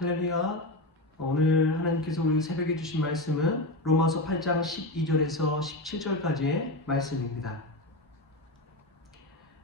할렐루야. 오늘 하나님께서 우리 새벽에 주신 말씀은 로마서 8장 12절에서 17절까지의 말씀입니다.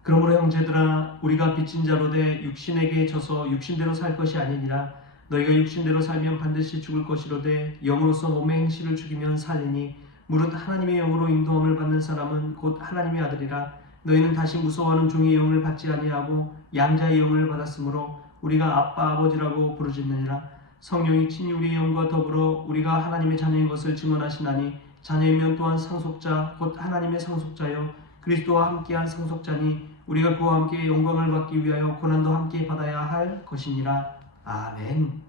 그러므로 형제들아, 우리가 빚진 자로 돼 육신에게 져서 육신대로 살 것이 아니니라. 너희가 육신대로 살면 반드시 죽을 것이로되 영으로서 몸의 행실을 죽이면 살리니 무릇 하나님의 영으로 인도함을 받는 사람은 곧 하나님의 아들이라. 너희는 다시 무서워하는 종의 영을 받지 아니하고 양자의 영을 받았으므로 우리가 아빠 아버지라고 부르짖느니라. 성령이 친히 우리의 영과 더불어 우리가 하나님의 자녀인 것을 증언하시나니 자녀이면 또한 상속자 곧 하나님의 상속자요 그리스도와 함께한 상속자니 우리가 그와 함께 영광을 받기 위하여 고난도 함께 받아야 할 것이니라. 아멘.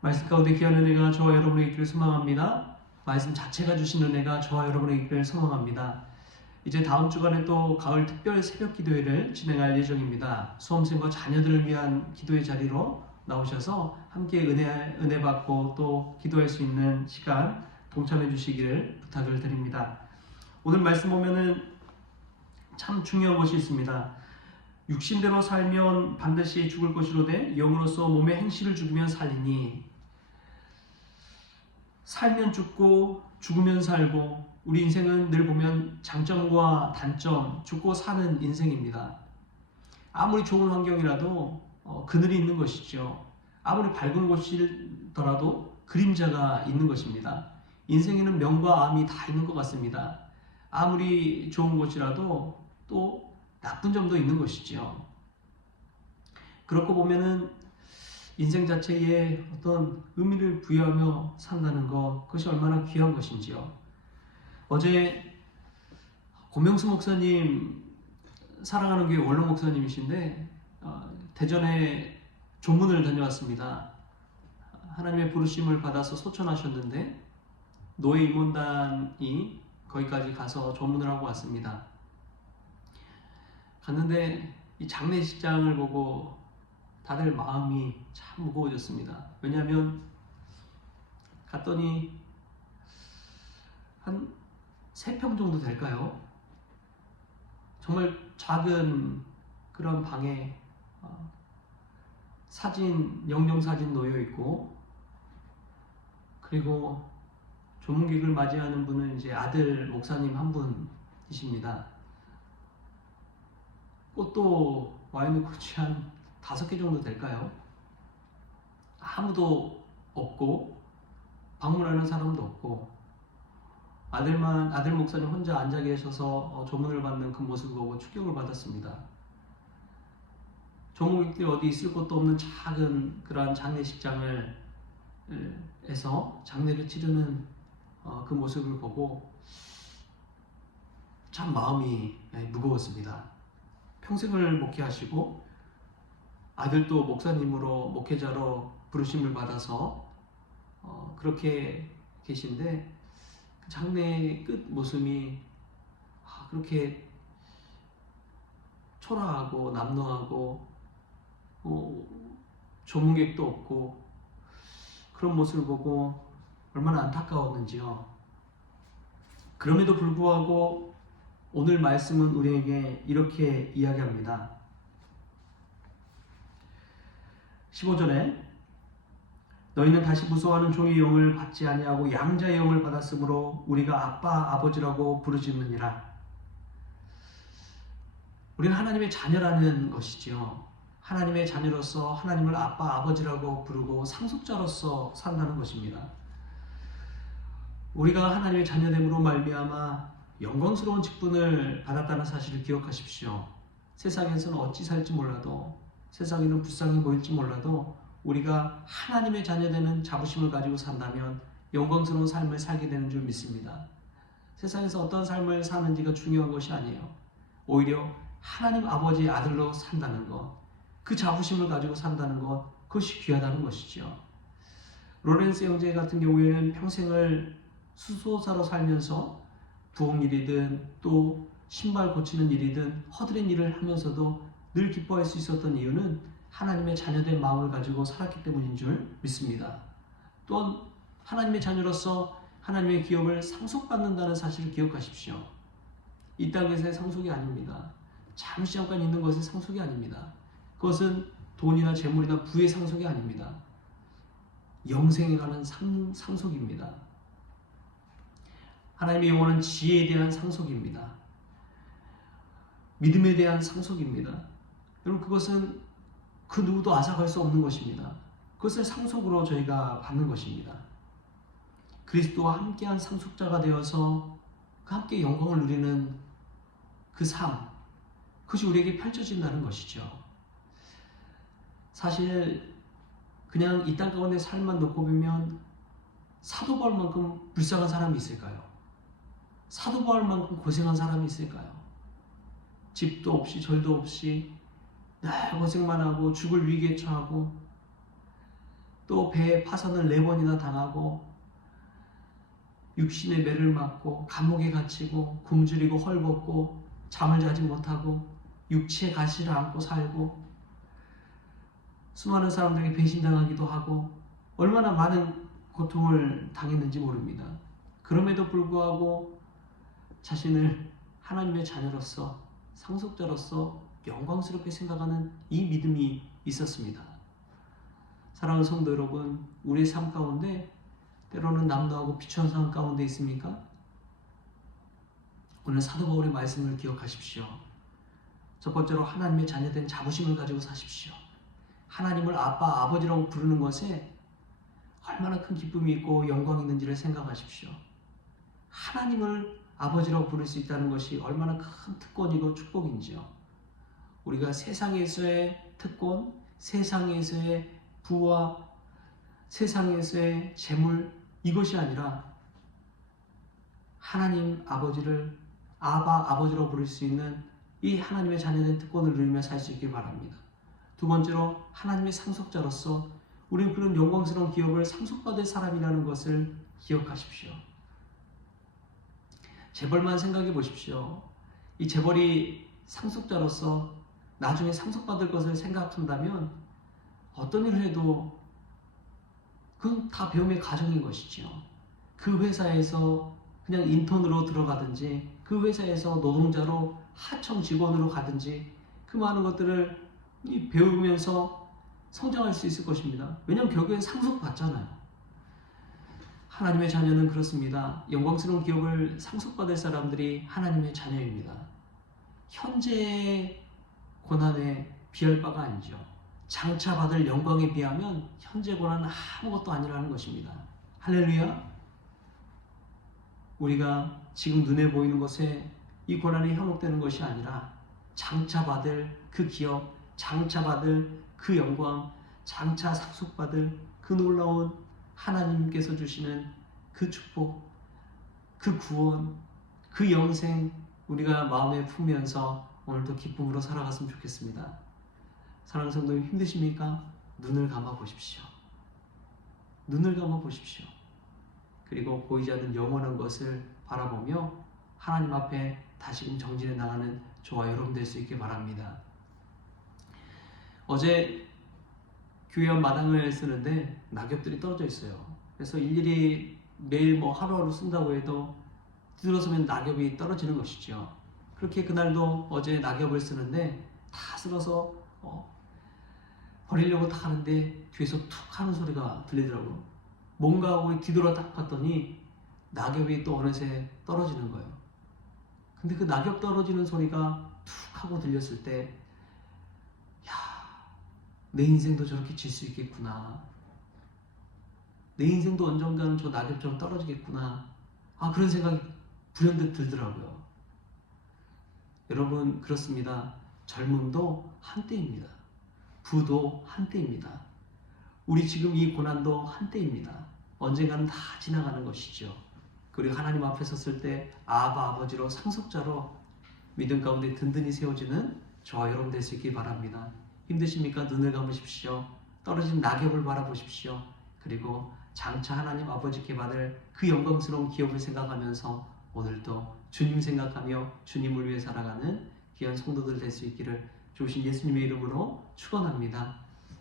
말씀 가운데 귀한 은혜가 저와 여러분에게 있기를 소망합니다. 말씀 자체가 주신 은혜가 저와 여러분에게 있기를 소망합니다. 이제 다음 주간에 또 가을 특별 새벽 기도회를 진행할 예정입니다. 수험생과 자녀들을 위한 기도의 자리로 나오셔서 함께 은혜 받고 또 기도할 수 있는 시간 동참해 주시기를 부탁을 드립니다. 오늘 말씀 보면은 참 중요한 것이 있습니다. 육신대로 살면 반드시 죽을 것이로되 영으로서 몸의 행실을 죽이면 살리니. 살면 죽고 죽으면 살고, 우리 인생은 늘 보면 장점과 단점, 죽고 사는 인생입니다. 아무리 좋은 환경이라도 그늘이 있는 것이죠. 아무리 밝은 곳이더라도 그림자가 있는 것입니다. 인생에는 명과 암이 다 있는 것 같습니다. 아무리 좋은 곳이라도 또 나쁜 점도 있는 것이죠. 그렇고 보면은 인생 자체에 어떤 의미를 부여하며 산다는 것, 그것이 얼마나 귀한 것인지요. 어제 고명수 목사님, 사랑하는 교회 원로 목사님이신데 대전에 조문을 다녀왔습니다. 하나님의 부르심을 받아서 소천하셨는데 노예 임원단이 거기까지 가서 조문을 하고 왔습니다. 갔는데 이 장례식장을 보고 다들 마음이 참 무거워졌습니다. 왜냐하면 갔더니 한 3평 정도 될까요? 정말 작은 그런 방에 영영사진 놓여 있고, 그리고 조문객을 맞이하는 분은 이제 아들 목사님 한 분이십니다. 꽃도 와인의 꽃이 한 5개 정도 될까요? 아무도 없고 방문하는 사람도 없고, 아들 목사님 혼자 앉아 계셔서 조문을 받는 그 모습을 보고 충격을 받았습니다. 조문객들이 어디 있을 곳도 없는 작은 그러한 장례식장을 에서 장례를 치르는 그 모습을 보고 참 마음이 무거웠습니다. 평생을 목회하시고 아들도 목사님으로 목회자로 부르심을 받아서 그렇게 계신데 장례의 끝 모습이 그렇게 초라하고 남노하고 조문객도 없고 그런 모습을 보고 얼마나 안타까웠는지요. 그럼에도 불구하고 오늘 말씀은 우리에게 이렇게 이야기합니다. 15절에 너희는 다시 무서워하는 종의 영을 받지 아니하고 양자의 영을 받았으므로 우리가 아빠 아버지라고 부르짖느니라. 우리는 하나님의 자녀라는 것이지요. 하나님의 자녀로서 하나님을 아빠 아버지라고 부르고 상속자로서 산다는 것입니다. 우리가 하나님의 자녀됨으로 말미암아 영광스러운 직분을 받았다는 사실을 기억하십시오. 세상에서는 어찌 살지 몰라도, 세상에는 불쌍히 보일지 몰라도 우리가 하나님의 자녀되는 자부심을 가지고 산다면 영광스러운 삶을 살게 되는 줄 믿습니다. 세상에서 어떤 삶을 사는지가 중요한 것이 아니에요. 오히려 하나님 아버지의 아들로 산다는 것, 그 자부심을 가지고 산다는 것, 그것이 귀하다는 것이죠. 로렌스 형제 같은 경우에는 평생을 수소사로 살면서 부엌 일이든 또 신발 고치는 일이든 허드렛 일을 하면서도 늘 기뻐할 수 있었던 이유는 하나님의 자녀된 마음을 가지고 살았기 때문인 줄 믿습니다. 또한 하나님의 자녀로서 하나님의 기업을 상속받는다는 사실을 기억하십시오. 이 땅에서의 상속이 아닙니다. 잠시 잠깐 있는 것의 상속이 아닙니다. 그것은 돈이나 재물이나 부의 상속이 아닙니다. 영생에 관한 상속입니다. 하나님의 영혼은 지혜에 대한 상속입니다. 믿음에 대한 상속입니다. 여러분, 그것은 그 누구도 앗아갈 수 없는 것입니다. 그것을 상속으로 저희가 받는 것입니다. 그리스도와 함께한 상속자가 되어서 그 함께 영광을 누리는 그 삶, 그것이 우리에게 펼쳐진다는 것이죠. 사실 그냥 이 땅 가운데 삶만 놓고 보면 사도 바울만큼 불쌍한 사람이 있을까요? 사도 바울만큼 고생한 사람이 있을까요? 집도 없이 절도 없이 늘 고생만 하고 죽을 위기에 처하고 또 배에 파선을 4번이나 당하고 육신의 매를 맞고 감옥에 갇히고 굶주리고 헐벗고 잠을 자지 못하고 육체의 가시를 안고 살고 수많은 사람들에게 배신당하기도 하고 얼마나 많은 고통을 당했는지 모릅니다. 그럼에도 불구하고 자신을 하나님의 자녀로서 상속자로서 영광스럽게 생각하는 이 믿음이 있었습니다. 사랑하는 성도 여러분, 우리의 삶 가운데 때로는 남노하고 비추한 상황 가운데 있습니까? 오늘 사도 바울의 말씀을 기억하십시오. 첫 번째로 하나님의 자녀된 자부심을 가지고 사십시오. 하나님을 아빠, 아버지라고 부르는 것에 얼마나 큰 기쁨이 있고 영광이 있는지를 생각하십시오. 하나님을 아버지라고 부를 수 있다는 것이 얼마나 큰 특권이고 축복인지요. 우리가 세상에서의 특권, 세상에서의 부와 세상에서의 재물, 이것이 아니라 하나님 아버지를 아바, 아버지라고 부를 수 있는 이 하나님의 자녀된 특권을 누리며 살 수 있길 바랍니다. 두 번째로 하나님의 상속자로서 우리는 그런 영광스러운 기업을 상속받을 사람이라는 것을 기억하십시오. 재벌만 생각해 보십시오. 이 재벌이 상속자로서 나중에 상속받을 것을 생각한다면 어떤 일을 해도 그건 다 배움의 과정인 것이죠. 그 회사에서 그냥 인턴으로 들어가든지 그 회사에서 노동자로 하청 직원으로 가든지 그 많은 것들을 배우면서 성장할 수 있을 것입니다. 왜냐하면 결국엔 상속받잖아요. 하나님의 자녀는 그렇습니다. 영광스러운 기업을 상속받을 사람들이 하나님의 자녀입니다. 현재의 고난에 비할 바가 아니죠. 장차 받을 영광에 비하면 현재 고난은 아무것도 아니라는 것입니다. 할렐루야. 우리가 지금 눈에 보이는 것에 이 고난이 현혹되는 것이 아니라 장차 받을 그 기업, 장차 받을 그 영광, 장차 상속받을 그 놀라운 하나님께서 주시는 그 축복, 그 구원, 그 영생 우리가 마음에 품으면서 오늘도 기쁨으로 살아갔으면 좋겠습니다. 사랑하는 성도님, 힘드십니까? 눈을 감아 보십시오. 눈을 감아 보십시오. 그리고 보이지 않는 영원한 것을 바라보며 하나님 앞에 다시금 정진해 나가는 저와 여러분 될 수 있게 바랍니다. 어제 교회 앞 마당을 쓰는데 낙엽들이 떨어져 있어요. 그래서 일일이 매일 하루하루 쓴다고 해도 들어서면 낙엽이 떨어지는 것이죠. 그렇게 그날도 어제 낙엽을 쓰는데 다 쓸어서 버리려고 딱 하는데 뒤에서 툭 하는 소리가 들리더라고요. 뭔가 하고 뒤돌아 딱 봤더니 낙엽이 또 어느새 떨어지는 거예요. 근데 그 낙엽 떨어지는 소리가 툭 하고 들렸을 때 내 인생도 저렇게 질 수 있겠구나. 내 인생도 언젠가는 저 낙엽처럼 떨어지겠구나. 그런 생각이 불현듯 들더라고요. 여러분, 그렇습니다. 젊음도 한때입니다. 부도 한때입니다. 우리 지금 이 고난도 한때입니다. 언젠가는 다 지나가는 것이죠. 그리고 하나님 앞에 섰을 때 아바, 아버지로 상속자로 믿음 가운데 든든히 세워지는 저와 여러분 될 수 있길 바랍니다. 힘드십니까? 눈을 감으십시오. 떨어진 낙엽을 바라보십시오. 그리고 장차 하나님 아버지께 받을 그 영광스러운 기업을 생각하면서 오늘도 주님 생각하며 주님을 위해 살아가는 귀한 성도들 될 수 있기를 좋으신 예수님의 이름으로 축원합니다.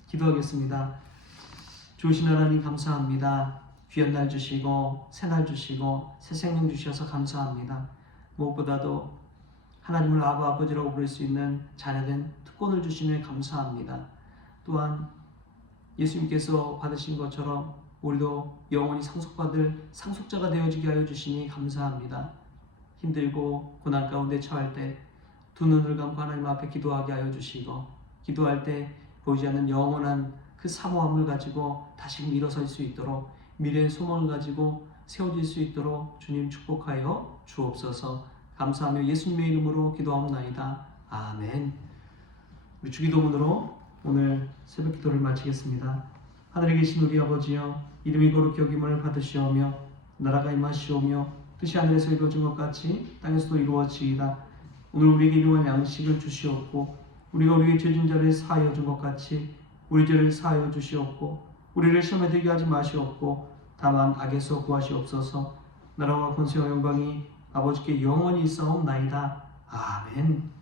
기도하겠습니다. 좋으신 하나님 감사합니다. 귀한 날 주시고 새 날 주시고 새 생명 주셔서 감사합니다. 무엇보다도 하나님을 아바, 아버지라고 부를 수 있는 자녀된 특권을 주시며 감사합니다. 또한 예수님께서 받으신 것처럼 우리도 영원히 상속받을 상속자가 되어지게 하여 주시니 감사합니다. 힘들고 고난 가운데 처할 때 두 눈을 감고 하나님 앞에 기도하게 하여 주시고, 기도할 때 보이지 않는 영원한 그 사모함을 가지고 다시금 일어설 수 있도록, 미래의 소망을 가지고 세워질 수 있도록 주님 축복하여 주옵소서. 감사하며 예수님의 이름으로 기도하옵나이다. 아멘. 우리 주기도문으로 오늘 새벽 기도를 마치겠습니다. 하늘에 계신 우리 아버지여, 이름이 거룩히 여김을 받으시오며 나라가 임하시오며 뜻이 하늘에서 이루어진 것 같이 땅에서도 이루어지이다. 오늘 우리에게 일용할 양식을 주시옵고, 우리가 우리의 죄진 자를 사하여 준 것 같이 우리 죄를 사하여 주시옵고, 우리를 시험에 들게 하지 마시옵고 다만 악에서 구하시옵소서. 나라와 권세와 영광이 아버지께 영원히 있사옵나이다. 아멘.